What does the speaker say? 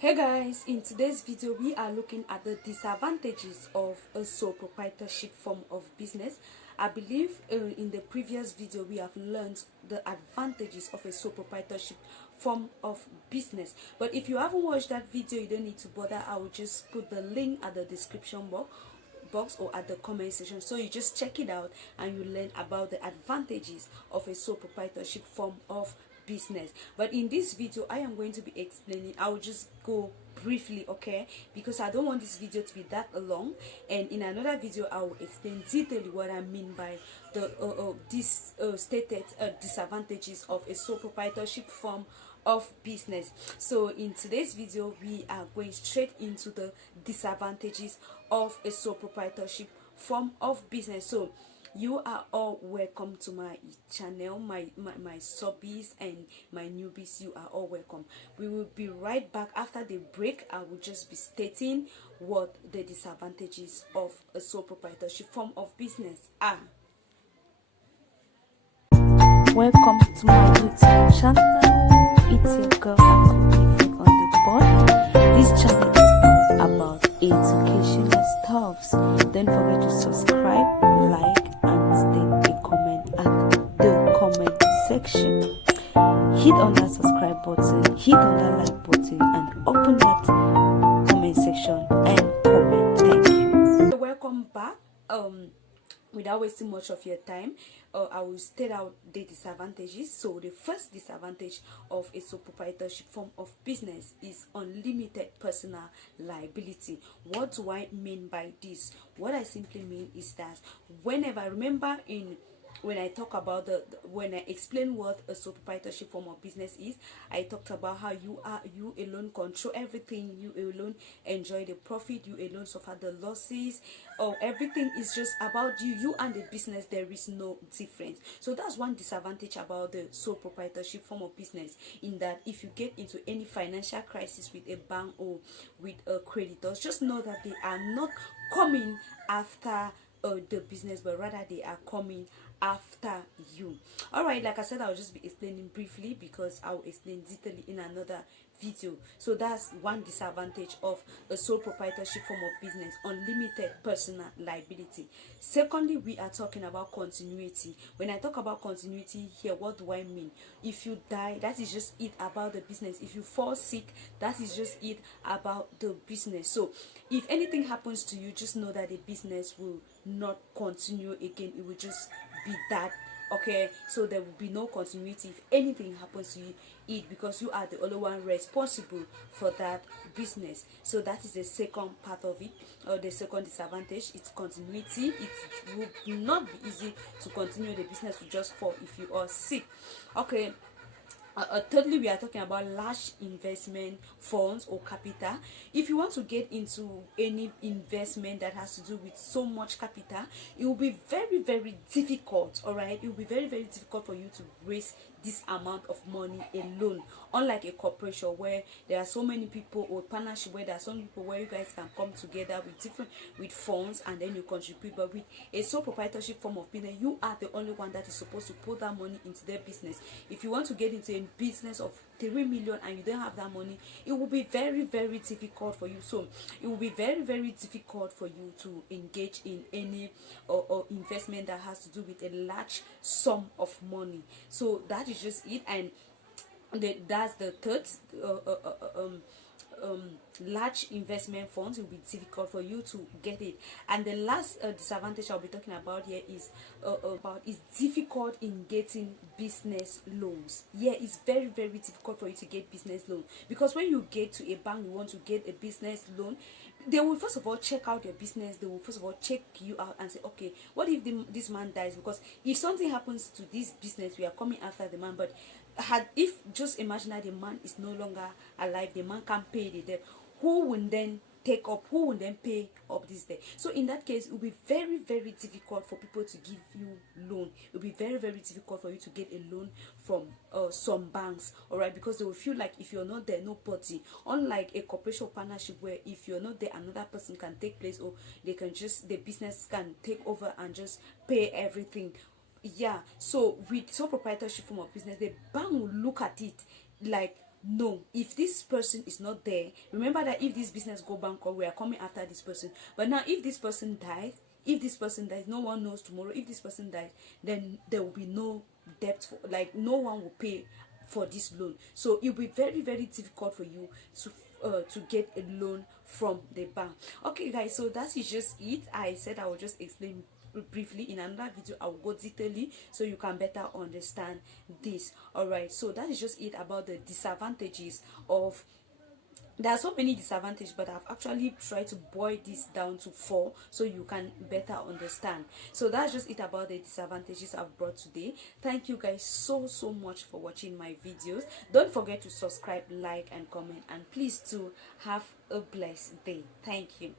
Hey guys, in today's video we are looking at the disadvantages of a sole proprietorship form of business. I believe in the previous video we have learned the advantages of a sole proprietorship form of business, but if you haven't watched that video, you don't need to bother. I will just put the link at the description box or at the comment section, so you just check it out and you learn about the advantages of a sole proprietorship form of business. But in this video I am going to be explaining. I will just go briefly, okay, because I don't want this video to be that long, and in another video I will explain detailedly what I mean by the these stated disadvantages of a sole proprietorship form of business. So in today's video we are going straight into the disadvantages of a sole proprietorship form of business. So you are all welcome to my channel, my subbies and my newbies. You are all welcome. We will be right back after the break. I will just be stating what the disadvantages of a sole proprietorship form of business are. Welcome to my YouTube channel. It's your girl Akko on the board. This channel is all about educational stuffs. Don't forget to subscribe, like, and state a comment at the comment section. Hit on that subscribe button, hit on that like button, and open that comment section and comment. Thank you. Welcome back. Without wasting much of your time, I will state out the disadvantages. So the first disadvantage of a sole proprietorship form of business is unlimited personal liability. What do I mean by this? What I simply mean is that whenever, remember when I talk about when I explain what a sole proprietorship form of business is, I talked about how you alone control everything, you alone enjoy the profit, you alone suffer the losses, or everything is just about you and the business. There is no difference. So that's one disadvantage about the sole proprietorship form of business, in that if you get into any financial crisis with a bank or with creditors, just know that they are not coming after the business, but rather they are coming after you. All right, like I said, I'll just be explaining briefly because I'll explain detailedly in another video. So that's one disadvantage of a sole proprietorship form of business: unlimited personal liability. Secondly, we are talking about continuity. When I talk about continuity here, what do I mean? If you die, that is just it about the business. If you fall sick, that is just it about the business. So if anything happens to you, just know that the business will not continue again. It will just be that, okay? So there will be no continuity if anything happens to you, because you are the only one responsible for that business. So that is the second part of it, or the second disadvantage. It's continuity. It will not be easy to continue. The business will just fall if you are sick, okay? Thirdly, we are talking about large investment funds or capital. If you want to get into any investment that has to do with so much capital, it will be very difficult. All right, it will be very difficult for you to raise this amount of money alone, unlike a corporation where there are so many people, or partnership where there are so many people where you guys can come together with funds and then you contribute. But with a sole proprietorship form of business, you are the only one that is supposed to put that money into their business. If you want to get into a business of 3 million and you don't have that money, it will be very difficult for you. So it will be very difficult for you to engage in any or investment that has to do with a large sum of money. So that is just it. And that's the third large investment funds. It will be difficult for you to get it. And the last disadvantage I'll be talking about here is difficult in getting business loans. Yeah, it's very difficult for you to get business loan, because when you get to a bank, you want to get a business loan, they will first of all check out your business. They will first of all check you out and say, okay, what if this man dies? Because if something happens to this business, we are coming after the man. But if just imagine that the man is no longer alive, the man can't pay the debt, who will then pay up this debt? So in that case, it will be very difficult for people to give you loan. It will be very difficult for you to get a loan from some banks, all right? Because they will feel like if you're not there, nobody, unlike a corporation partnership where if you're not there, another person can take place, or they can just, the business can take over and just pay everything. Yeah, so with sole proprietorship form of business, the bank will look at it like, no, if this person is not there, remember that if this business go bankrupt, we are coming after this person. But now if this person dies, no one knows tomorrow. If this person dies, then there will be no debt for, like, no one will pay for this loan. So it will be very, very difficult for you to get a loan from the bank. Okay guys, so that is just it. I said I will just explain briefly. In another video I will go detailedly so you can better understand this. All right, so that is just it about the disadvantages of, there are so many disadvantages, but I've actually tried to boil this down to 4 so you can better understand. So that's just it about the disadvantages I've brought today. Thank you guys so much for watching my videos. Don't forget to subscribe, like and comment, and please do have a blessed day. Thank you.